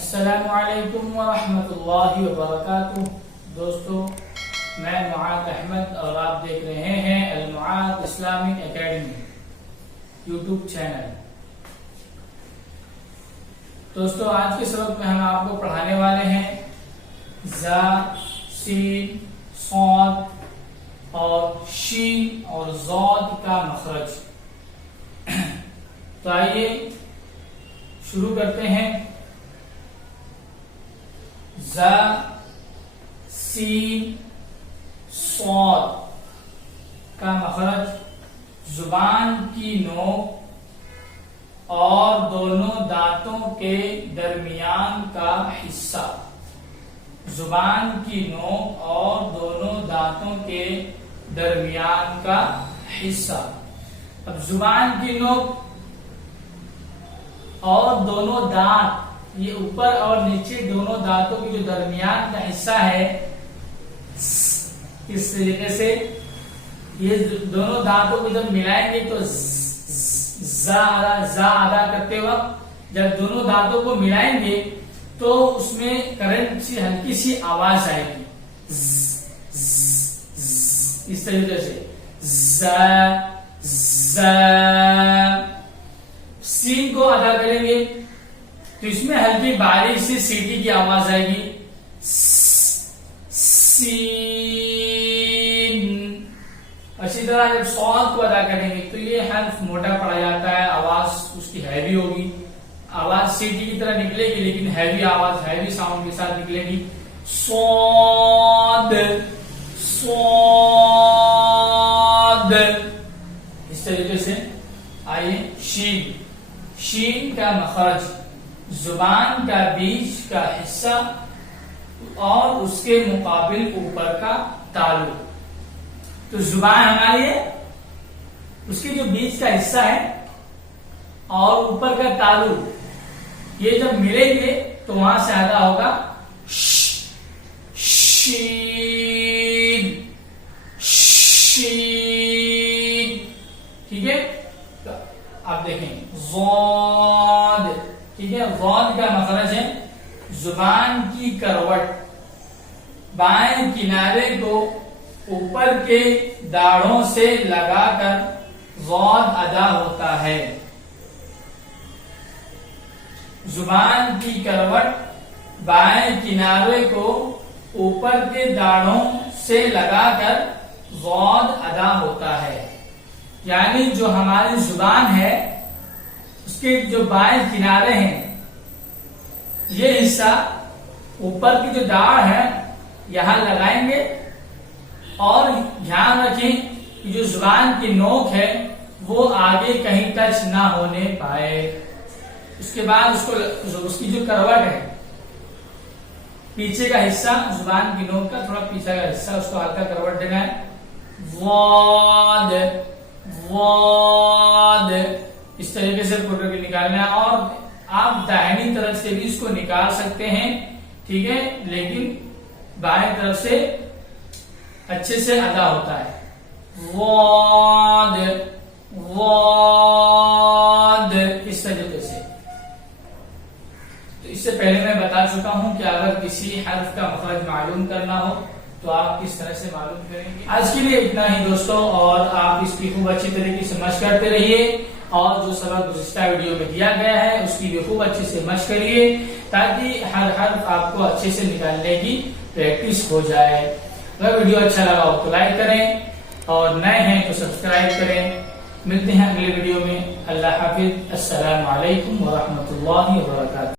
السلام علیکم ورحمۃ اللہ وبرکاتہ۔ دوستو، میں معاذ احمد اور آپ دیکھ رہے ہیں المعاذ اسلامک اکیڈمی یوٹیوب چینل۔ دوستو، آج کے سبق میں ہم آپ کو پڑھانے والے ہیں زا، سین، صاد اور شین اور ضاد کا مخرج۔ تو آئیے شروع کرتے ہیں۔ زا، سین، صاد کا مخرج زبان کی نوک اور دونوں دانتوں کے درمیان کا حصہ۔ زبان کی نوک اور دونوں دانتوں کے درمیان کا حصہ۔ اب زبان کی نوک اور دونوں دانت، یہ اوپر اور نیچے دونوں دانتوں کے جو درمیان کا حصہ ہے، اس طریقے سے یہ دونوں دانتوں کو جب ملائیں گے تو زا ادا کرتے وقت جب دونوں دانتوں کو ملائیں گے تو اس میں کرنٹ سی ہلکی سی آواز آئے گی، اس طریقے سے زا زا۔ سین کو ادا کریں گے تو اس میں ہلکی باریک سی سیٹی کی آواز آئے گی، سین۔ اسی طرح جب صاد کو ادا کریں گے تو یہ حرف موٹا پڑا جاتا ہے، آواز اس کی ہیوی ہوگی، آواز سیٹی کی طرح نکلے گی لیکن ہیوی آواز، ہیوی ساؤنڈ کے ساتھ نکلے گی، صاد صاد۔ اس طریقے سے آئیے شین۔ شین کا مخرج زبان کا بیچ کا حصہ اور اس کے مقابل اوپر کا تالو۔ تو زبان ہماری ہے، اس کے جو بیچ کا حصہ ہے اور اوپر کا تالو، یہ جب ملیں گے تو وہاں سے ادا ہوگا شین شین۔ ٹھیک ہے، آپ دیکھیں ضاد۔ ٹھیک ہے، ضاد کا مخرج ہے زبان کی کروٹ بائیں کنارے کو اوپر کے داڑھوں سے لگا کر ضاد ادا ہوتا ہے۔ زبان کی کروٹ بائیں کنارے کو اوپر کے داڑھوں سے لگا کر ضاد ادا ہوتا ہے، یعنی جو ہماری زبان ہے اس کے جو بائیں کنارے ہیں، یہ حصہ اوپر کی جو داڑھ ہے یہاں لگائیں گے اور دھیان رکھیں کہ جو زبان کی نوک ہے وہ آگے کہیں ٹچ نہ ہونے پائے۔ اس کے بعد اس کی جو کروٹ ہے، پیچھے کا حصہ زبان کی نوک کا تھوڑا پیچھے کا حصہ، اس کو ہلکا کروٹ دینا ہے، واد واد۔ اس طریقے سے پکڑ کے نکالنا ہے، اور آپ داہنی طرف سے بھی اس کو نکال سکتے ہیں، ٹھیک ہے، لیکن بائیں طرف سے اچھے سے ادا ہوتا ہے، واد واد، اس طریقے سے۔ تو اس سے پہلے میں بتا چکا ہوں کہ اگر کسی حرف کا مخرج معلوم کرنا ہو تو آپ کس طرح سے معلوم کریں گے۔ آج کے لیے اتنا ہی دوستوں، اور آپ اس کی خوب اچھی طریقے سے مشق کرتے رہیے، اور جو سبق گزشتہ ویڈیو میں دیا گیا ہے اس کی بھی خوب اچھے سے مشق کریے تاکہ ہر حرف آپ کو اچھے سے نکالنے کی پریکٹس ہو جائے۔ اگر ویڈیو اچھا لگا ہو تو لائک کریں، اور نئے ہیں تو سبسکرائب کریں۔ ملتے ہیں اگلے ویڈیو میں۔ اللہ حافظ۔ السلام علیکم ورحمۃ اللہ وبرکاتہ۔